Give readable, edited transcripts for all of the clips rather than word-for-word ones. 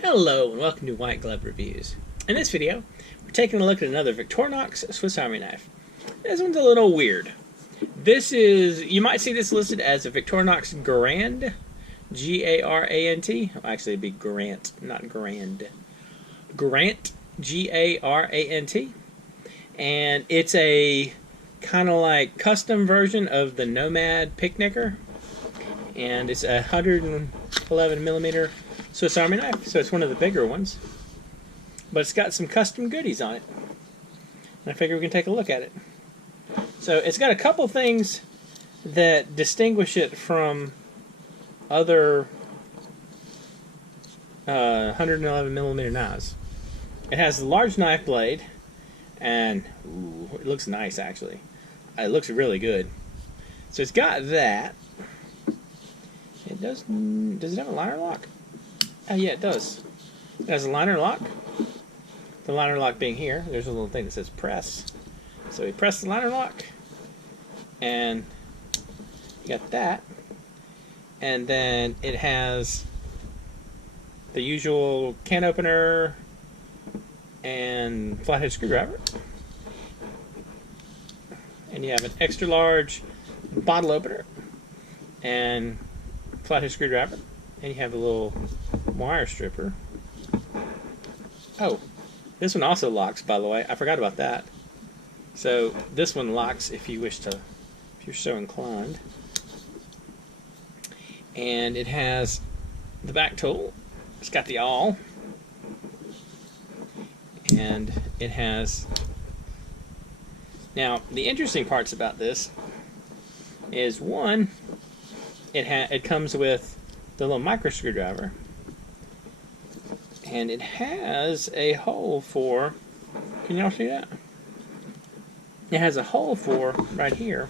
Hello and welcome to White Glove Reviews. In this video, we're taking a look at another Victorinox Swiss Army knife. This one's a little weird. You might see this listed as a Victorinox Garant, G-A-R-A-N-T. Well, actually it'd be Garant, not Grand. Garant, G-A-R-A-N-T. And it's a kind of like custom version of the Nomad Picnicker. And it's a 111 millimeter Swiss Army knife, so it's one of the bigger ones. But it's got some custom goodies on it. And I figure we can take a look at it. So it's got a couple things that distinguish it from other 111 millimeter knives. It has a large knife blade, and ooh, it looks nice actually. It looks really good. So it's got that. It does it have a liner lock? Oh yeah, it does. It has a liner lock. The liner lock being here. There's a little thing that says press. So we press the liner lock, and you got that. And then it has the usual can opener and flathead screwdriver. And you have an extra large bottle opener and flathead screwdriver. And you have a little wire stripper. Oh, this one also locks, by the way. I forgot about that. So this one locks if you wish to, if you're so inclined. And it has the back tool. It's got the awl. And it has... Now, the interesting parts about this is, one, it comes with the little micro screwdriver, and it has a hole for, can y'all see that? It has a hole for, right here,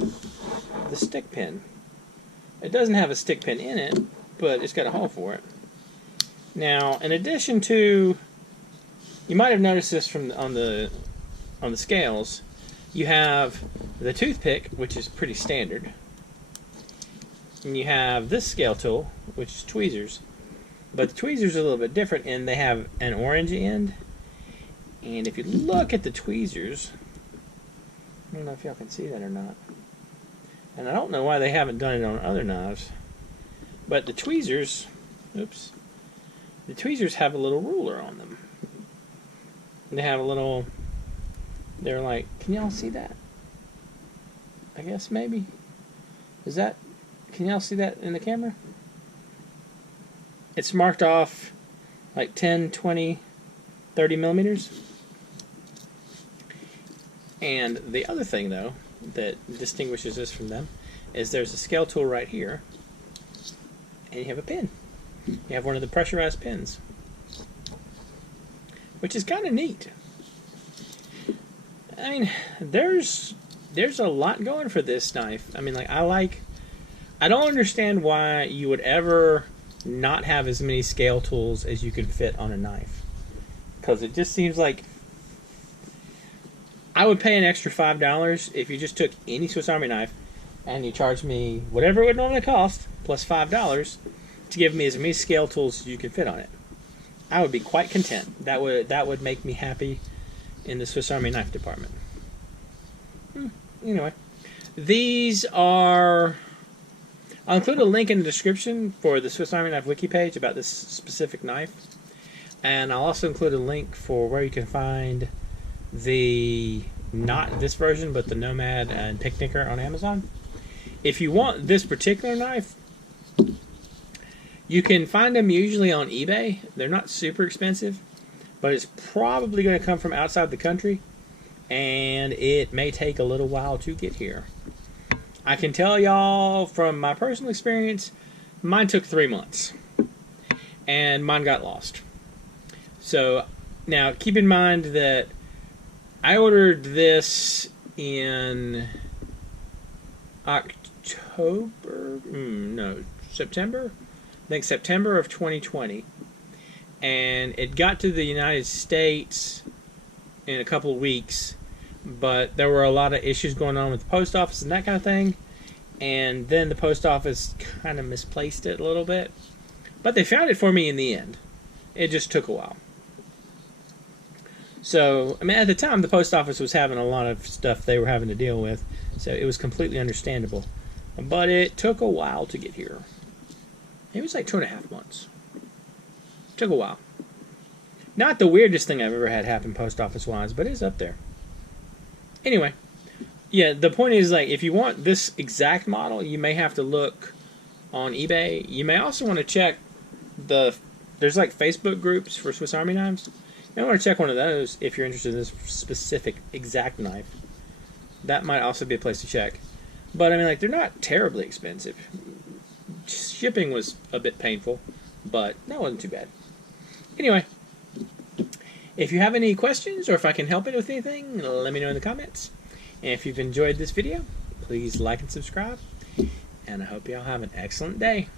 the stick pin. It doesn't have a stick pin in it, but it's got a hole for it. Now, in addition to, you might have noticed this from on the scales, you have the toothpick, which is pretty standard. And you have this scale tool, which is tweezers. But the tweezers are a little bit different, and they have an orange end. And if you look at the tweezers, I don't know if y'all can see that or not. And I don't know why they haven't done it on other knives. But the tweezers, oops, the tweezers have a little ruler on them. They have a little, they're like, can y'all see that? I guess maybe. Is that, can y'all see that in the camera? It's marked off like 10, 20, 30 millimeters. And the other thing, though, that distinguishes this from them is there's a scale tool right here, and you have a pin. You have one of the pressurized pins, which is kind of neat. I mean, there's a lot going for this knife. I mean, like, I don't understand why you would ever not have as many scale tools as you can fit on a knife. Because it just seems like I would pay an extra $5 if you just took any Swiss Army knife and you charged me whatever it would normally cost plus $5 to give me as many scale tools as you can fit on it. I would be quite content. That would make me happy in the Swiss Army knife department. Anyway, these are... I'll include a link in the description for the Swiss Army Knife wiki page about this specific knife. And I'll also include a link for where you can find the, not this version, but the Nomad and Picnicker on Amazon. If you want this particular knife, you can find them usually on eBay. They're not super expensive, but it's probably going to come from outside the country, and it may take a little while to get here. I can tell y'all from my personal experience, mine took 3 months, and mine got lost. So now keep in mind that I ordered this in September? I think September of 2020. And it got to the United States in a couple of weeks, but there were a lot of issues going on with the post office and that kind of thing, and then the post office kind of misplaced it a little bit, but they found it for me in the end. It just took a while. So, I mean, at the time, the post office was having a lot of stuff they were having to deal with, so it was completely understandable. But it took a while to get here. It was like 2.5 months. Took a while. Not the weirdest thing I've ever had happen post office-wise, but it's up there. Anyway, yeah, the point is, like, if you want this exact model, you may have to look on eBay. You may also want to check there's like Facebook groups for Swiss Army knives. You might want to check one of those if you're interested in this specific exact knife. That might also be a place to check. But I mean, like, they're not terribly expensive. Shipping was a bit painful, but that wasn't too bad. Anyway, if you have any questions or if I can help it with anything, let me know in the comments. And if you've enjoyed this video, please like and subscribe. And I hope y'all have an excellent day.